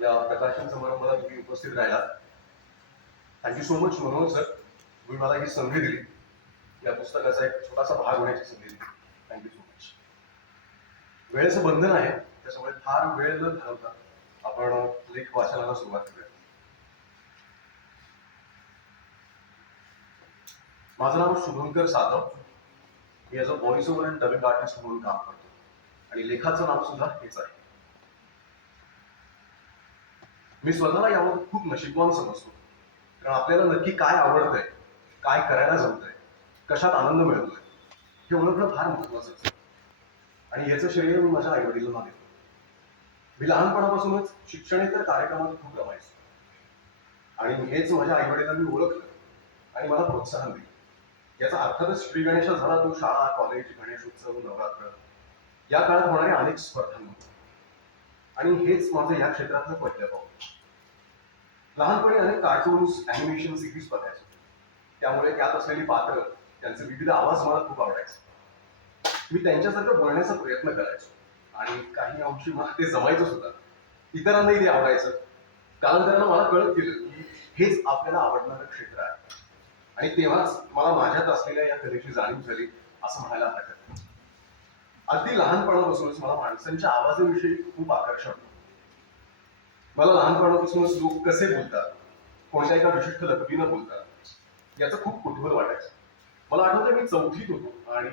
या प्रकाशन समारंभाला तुम्ही उपस्थित राहिला thank you so much Manohar sir तुम्ही मला ही संधी दिली. या पुस्तकाचा एक छोटासा भाग होण्याची संधी दिली. थँक्यू सो मच वेळेचं बंधन आहे. त्याच्यामुळे फार वेळ न घालवता आपण लेख वाचनाला सुरुवात करूया. माझं नाव शुभंकर साधव मी as a voice over and dubbing artist म्हणून काम करतो. आणि लेखाचं नाव सुद्धा हेच आहे. मी स्वतःला यावर खूप नशीबवान समजतो. कारण आपल्याला नक्की काय आवडतंय काय करायला जमतंय कशात आनंद मिळतोय हे ओळखणं फार महत्वाचं असतं आणि याचं श्रेय मी माझ्या आईवडिलांना देतो. मी लहानपणापासूनच शिक्षणेतर कार्यक्रमात खूप रमायचो. आणि हेच माझ्या आईवडिलांनी ओळखलं आणि मला प्रोत्साहन दिलं. याचा अर्थातच श्री गणेशा झाला तो शाळा कॉलेज गणेशोत्सव नवरात्र. या काळात होणाऱ्या अनेक स्पर्धांमध्ये. आणि हेच माझं या क्षेत्रातलं पहिलं पाऊल. लहानपणी अनेक कार्टून्स अॅनिमेशन सिरीज बघायचो. त्यामुळे त्यात असलेली पात्र त्यांचे विविध आवाज मला खूप आवडायचे. मी त्यांच्यासारखं बोलण्याचा प्रयत्न करायचो. आणि काही अंशी मला ते जमायचं सुद्धा. इतरांनाही ते आवडायचं. कालांतरानं मला कळत गेलं की हेच आपल्याला आवडणारं क्षेत्र आहे. आणि तेव्हाच मला माझ्यात असलेल्या या कलेची जाणीव झाली असं म्हणायला हरकत नाही. अगदी लहानपणापासूनच मला माणसांच्या आवाजाविषयी खूप आकर्षण होतं. मला लहानपणापासूनच लोक कसे बोलतात? कोणत्या एका विशिष्ट लकबीनं बोलतात? याचं खूप कुतूहल वाटायचं. मला आठवतं मी चौथीत होतो आणि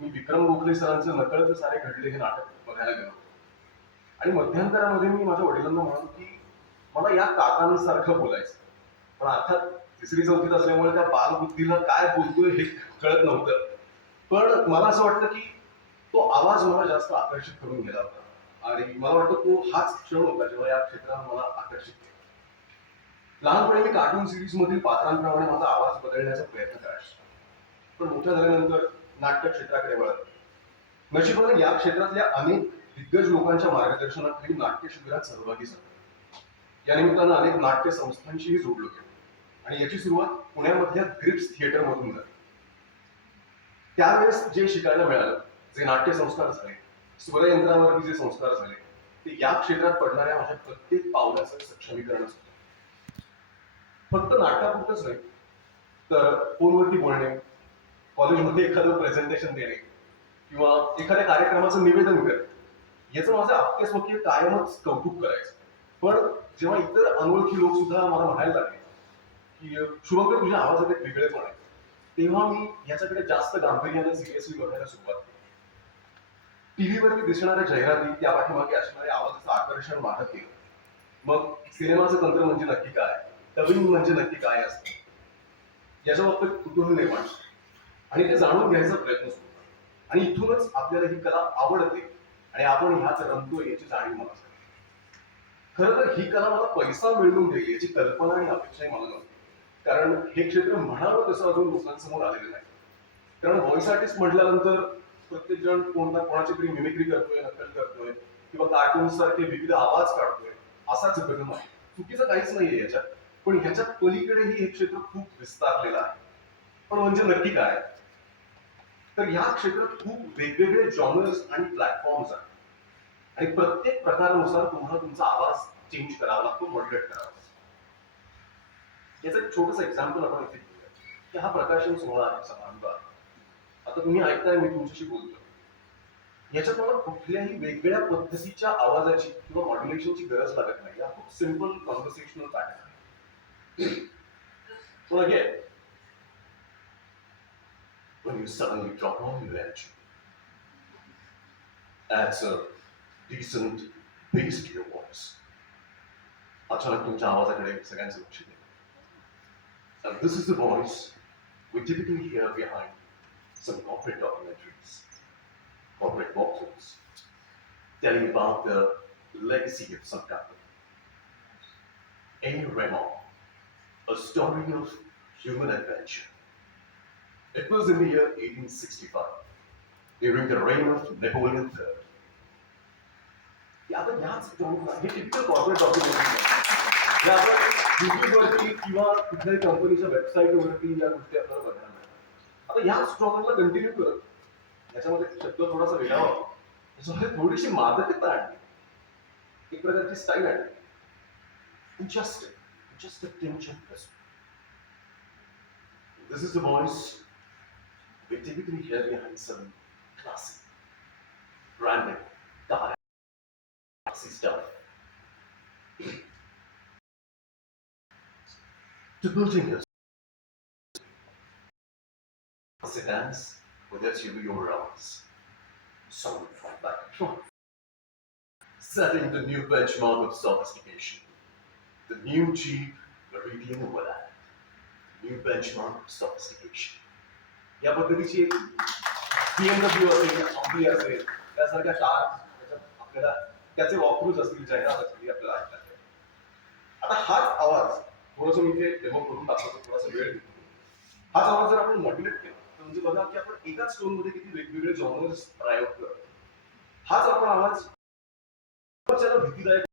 मी विक्रम गोखले सरांचं नकळत सारे घडले हे नाटक बघायला गेलो आणि मध्यंतरामध्ये मी माझ्या वडिलांना म्हणालो की मला या काकांसारखं बोलायचं. पण अर्थात तिसरी चौथीत असल्यामुळे त्या बालबुद्धीला काय बोलतोय हे कळत नव्हतं. पण मला असं वाटतं की तो आवाज मला जास्त आकर्षित करून गेला होता. आणि मला वाटतं तो हाच क्षण होता जेव्हा या क्षेत्रात मला आकर्षित केलं. लहानपणी मी कार्टून सिरीज मधील पात्रांप्रमाणे माझा आवाज बदलण्याचा प्रयत्न करायचो. पण मोठ्या झाल्यानंतर नाट्य क्षेत्राकडे वळत नशिबाने या क्षेत्रातल्या अनेक दिग्गज लोकांच्या मार्गदर्शनाखाली नाट्य शिबिरात सहभागी झालो. या निमित्तानं अनेक नाट्य संस्थांशीही जोडलो गेलो. आणि याची सुरुवात पुण्यामधल्या ग्रिप्स थिएटर मधून झाली. त्यावेळेस जे शिकायला मिळालं जे नाट्य संस्कार झाले स्वरयंत्रावरती जे संस्कार झाले ते या क्षेत्रात पडणाऱ्या माझ्या प्रत्येक पावलाचं सक्षमीकरण असतं. फक्त नाटकापुरतच नाही तर फोनवरती बोलणे कॉलेजमध्ये एखादं प्रेझेंटेशन देणे किंवा एखाद्या कार्यक्रमाचं निवेदन करणे याचं माझं आत्मस्वकीय कायमच कौतुक करायचं. पण जेव्हा इतर अनोळखी लोक सुद्धा मला म्हणायला लागले की शुभंकर तुझ्या आवाजात एक वेगळेपण आहे. तेव्हा मी याच्याकडे जास्त गांभीर्याने सिरियसली बघायला सुरुवात केली. टीव्हीवरती दिसणाऱ्या जाहिराती त्या पाठीमागे असणारे आवाजाचं आकर्षण वाढत गेलं. मग सिनेमाचं तंत्र म्हणजे नक्की काय? डबिंग म्हणजे नक्की काय असतं? याच्या बाबतीत कुतूहल निर्माण आणि ते जाणून घ्यायचा प्रयत्न सुरू आणि इथूनच आपल्याला ही कला आवडते आणि आपण ह्याच रमतोय याची जाणीव मला झाली. खरं तर ही कला मला पैसा मिळवून देईल याची कल्पना आणि अपेक्षाही मला नव्हती. कारण हे क्षेत्र म्हणावं तसं अजून लोकांसमोर आलेलं नाही. कारण व्हॉइस आर्टिस्ट म्हटल्यानंतर प्रत्येक जण कोणता कोणाची तरी मिमिक्री करतोय नक्कल करतोय किंवा कार्टून सारखे विविध आवाज काढतोय असाच भ्रम आहे. चुकीचं काहीच नाहीये याच्यात. पण ह्याच्या पलीकडेही हे क्षेत्र खूप विस्तारलेलं आहे. पण म्हणजे नक्की काय? तर ह्या क्षेत्रात खूप वेगवेगळे जॉनर्स आणि प्लॅटफॉर्म्स आहेत. आणि प्रत्येक प्रकारानुसार तुम्हाला तुमचा आवाज चेंज करावा लागतो मॉड्युलेट करावा लागतो. याचं एक छोटस एक्झाम्पल आपण इथे घेऊया. की हा प्रकाशन सोहळा आहे समारंभ आहे. आता तुम्ही ऐकताय मी तुमच्याशी बोलतो याच्यात मला कुठल्याही वेगवेगळ्या पद्धतीच्या आवाजाची किंवा मॉड्युलेशनची गरज लागत नाही हा खूप सिंपल कॉन्व्हर्सेशनल पॅटर्न आहे पण again, when you suddenly drop on your edge, adds a decent bass to your voice. अचानक तुमच्या आवाजाकडे सगळ्यांचं लक्ष येतं. And this is the voice we typically hear behind some corporate documentaries, corporate walkthroughs, telling about the legacy of some company. A. Raymond, a story of human adventure. It was in the year 1865, during the reign of Napoleon III. आता ह्याच genre- हे typical corporate documentary जे आपण युट्यूबवरती किंवा कुठल्याही कंपनीच्या वेबसाईटवरती या गोष्टी आपल्याला बघायला मिळतात आता ह्या स्ट्रॉगलला कंटिन्यू करत याच्यामध्ये शब्द थोडासा भेटावा त्याच्यामध्ये थोडीशी मादकता आणली. एक प्रकारची स्टाईल आणली. Just just tension this is the boys typically here behind classic branded. a sedans with SUV overalls, sound like a trunk. Setting the new benchmark of sophistication. The new Jeep Meridian Overland. New benchmark of sophistication. या पद्धतीची एक BMW असेल ऑम्बी असेल त्यासारख्या car त्याच्यात आपल्याला त्याचे वॉकथ्रूज असतील जाहिरात असतील आपल्याला ऐकायला मिळेल. आता हाच आवाज थोडस मी इथे डेमो करून दाखवतो थोडासा वेळ घेतो हाच आवाज जर आपण मॉड्युलेट केला तर म्हणजे बघा की आपण एकाच टोनमध्ये किती वेगवेगळे जॉनर्स प्रयोग करतो. हाच आपण आवाज समोरच्याला भीतीदायक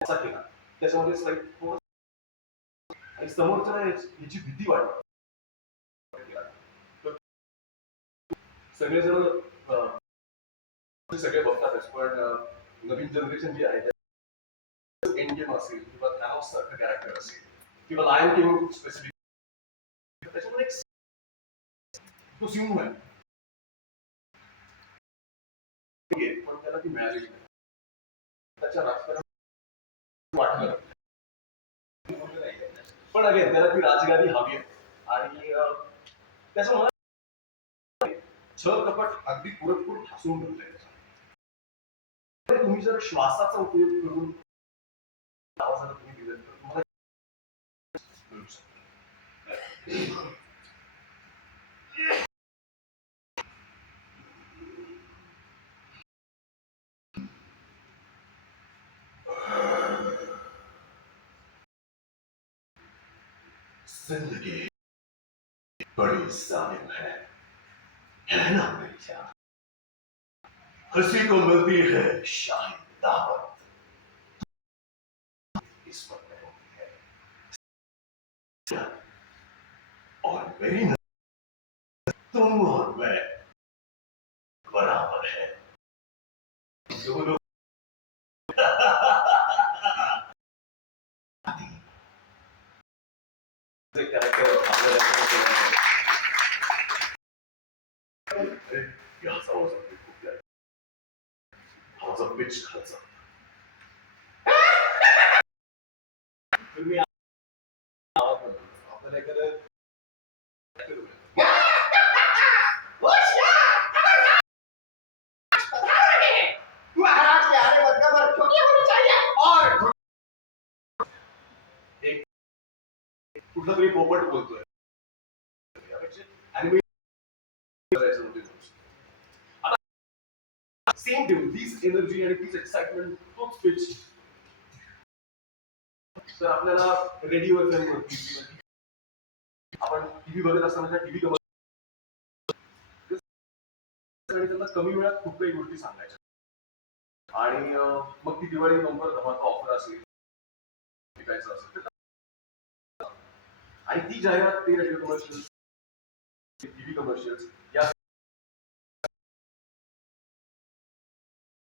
असा केला. त्याच्यामध्ये स्लाईड आणि समोरच्याला याची भीती वाटते. सगळेजण सगळे बघतातच पण नवीन जनरेशन जी आहे एन गेम असेल किंवा थॅनॉस सारखं कॅरेक्टर असेल किंवा लायन किंग स्पेसिफिक त्याच्यामध्ये एक तो सिंह आहे. पण त्याला ती मिळालेली नाही. त्याच्या राजकारण वाटलं. पण अगेन त्याला ती राजगादी हवी आहे. आणि त्याचं मला छळ कपट अगदी पुरेपूर ठासून ठेवलंय तुम्ही जर श्वासाचा उपयोग करून आवाजाला तुम्ही दिलं तर तुम्हाला ज़िंदगी बड़ी जालिम है। है ना मेरी जान हँसी को मिलती है शाही दावत। इस वक्त होती है। और मेरी अरे, याचा आवाज अगदी खूप आहे. आवाजा pitch तुम्ही आवाज बनवा. आपल्याला एखादं महाराज प्यारे बदकमर छोटी होनी चाहिए और एक कुठला तरी पोपट बोलतोय यापेक्षा anime करायचं होते आता सेम ट्यून तीच एनर्जी आणि तीच एक्साइटमेंट तोच पिच तर आपल्याला रेडिओ आपण टीव्ही बघत असताना टीव्ही आणि त्यांना कमी वेळात खूप काही गोष्टी सांगायच्या. आणि मग ती दिवाळी नंबर धमाका ऑफर असेल. शिकायचं असेल आणि ती जाहिरात ते रेडिओ कमर्शियल टीव्ही कमर्शियल